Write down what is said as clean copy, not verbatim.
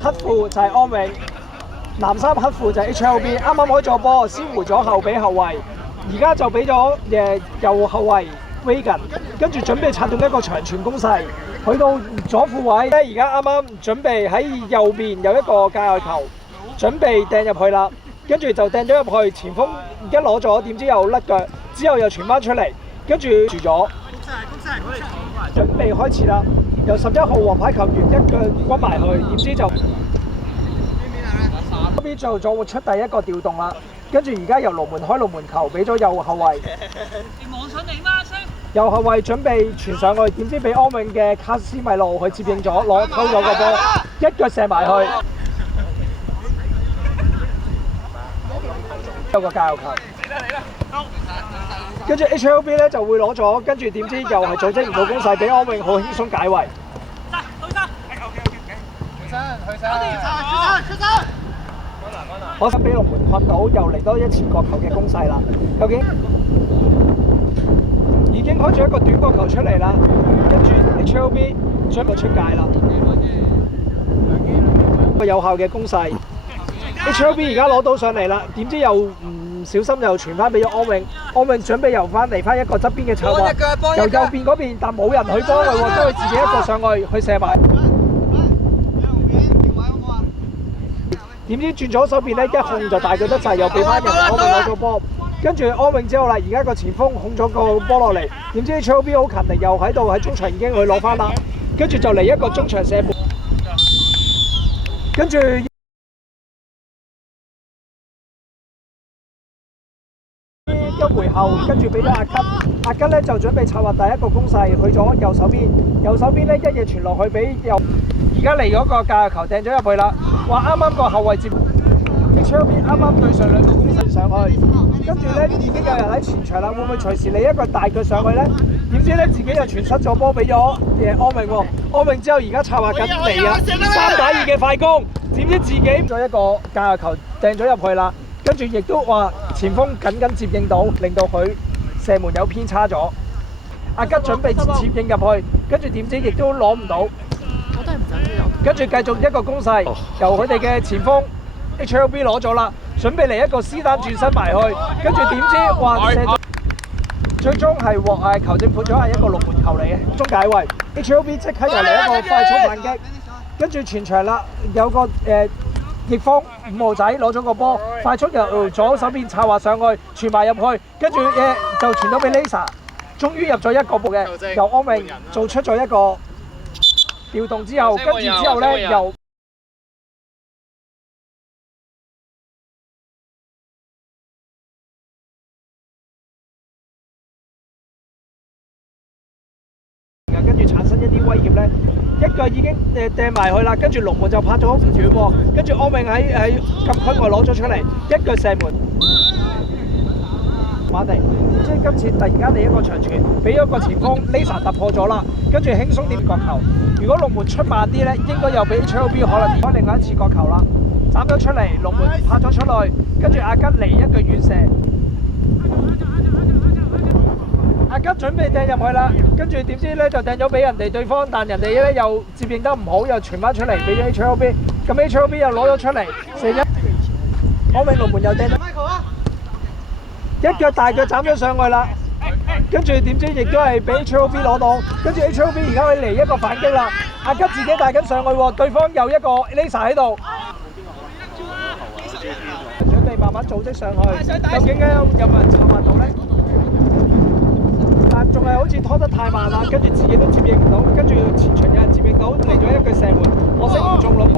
黑褲就係安永，藍衫黑褲就係 HLB， 啱啱開咗波，先回咗後俾後衞，而家就俾咗右後衞 Regan， 跟住準備策動一個長傳攻勢，去到左副位咧，而家啱啱準備喺右邊有一個界外球，準備掟入去啦，跟住就掟咗入去，前鋒一攞咗，點知又甩腳，之後又傳翻出嚟，跟住住咗，準備開始啦。由11號黃牌球員一腳轟埋去，點知就嗰邊就再出第一個調動啦。跟住而家由龍門開龍門球，俾咗右後衞。右後衞準備傳上去，點知俾安永嘅卡斯米路去接應咗，偷咗個波，一腳射埋去。有個加油球。跟住 HLB 咧就會攞咗，跟住點知又係組織唔到攻勢，俾安永好輕鬆解圍。可惜俾龍門困到，又嚟多一次角球嘅攻勢啦。究竟已經開咗一個短角球出嚟啦，跟住 HLB 準備出界啦。個有效嘅攻勢 ，HLB 而家攞到上嚟啦，點知又唔小心又傳翻俾咗安永，安永準備游翻嚟翻一個側邊嘅策劃，由右邊嗰邊，但冇人去幫佢喎，都係自己一個上去射埋。點知轉咗手邊咧，一控就大腳得滯，又俾翻人安永攞咗波。跟住安永之後啦，而家個前鋒控咗個波落嚟，點知 HLB 好勤力，又喺度喺中場已經去攞翻啦。跟住就嚟一個中場射門，跟住一回後，跟住俾咗阿吉，阿吉咧就準備策劃第一個攻勢，去咗右手邊，右手邊咧一嘢傳落去俾右，而家嚟嗰個界球掟咗入去啦。話啱啱個後衞接 HLB 啱啱對上兩個攻勢上去，跟住咧已經有人喺前場啦，會唔會隨時嚟一個大腳上去咧？點知咧自己又傳失咗波俾咗安永喎，安永之後而家策劃緊嚟啊，3打2嘅快攻，點知自己咗一個界球掟咗入去啦，跟住亦都話前鋒緊接應到，令到佢射門有偏差咗。阿吉準備接應入去，跟住點知亦都攞唔到。跟住繼續一個攻勢，由佢哋嘅前鋒 HLB 攞咗啦，準備嚟一個斯丹轉身埋去，跟住點知話射咗，最終係獲球證判咗係一個龍門球嚟嘅，中解圍 HLB 即刻又嚟一個快速反擊，跟住全場啦有個逆風5號仔攞咗個波，快速由左手邊策劃上去，傳埋入去，跟住就傳到俾 Lisa， 終於入咗一個波嘅，由安永做出咗一個調動之後，跟住之後咧又跟住產生一啲威脅咧，一腳已經掟埋去啦，跟住龍門就拍咗唔斷喎，跟住安永喺禁區外攞咗出嚟，一腳射門。馬地，即係今次突然間嚟一個長傳，俾咗個前鋒 Lisa 突破咗啦，跟住輕鬆點角球。如果龍門出慢啲咧，應該又俾 HLB 可能開另外一次角球啦。斬咗出嚟，龍門拍咗出去，跟住阿吉嚟一腳遠射。阿吉準備掟入去啦，跟住點知咧就掟咗俾人哋對方，但人哋咧又接應得唔好，又傳翻出嚟俾咗 HLB， 咁 HLB 又攞咗出嚟，射一，安永龍門又掟咗。一腳大腳斬咗上去啦，跟住點知亦都係俾 HLB 攞到，跟住 HLB 而家佢嚟一個反擊啦，阿吉自己帶緊上去喎，對方有一個 Lisa 喺度，準備慢慢組織上去，究竟咧有冇人策劃到咧？但仲係好似拖得太慢啦，跟住自己都接應唔到，跟住前場有人接應到，嚟咗一腳射門，可惜唔中咯。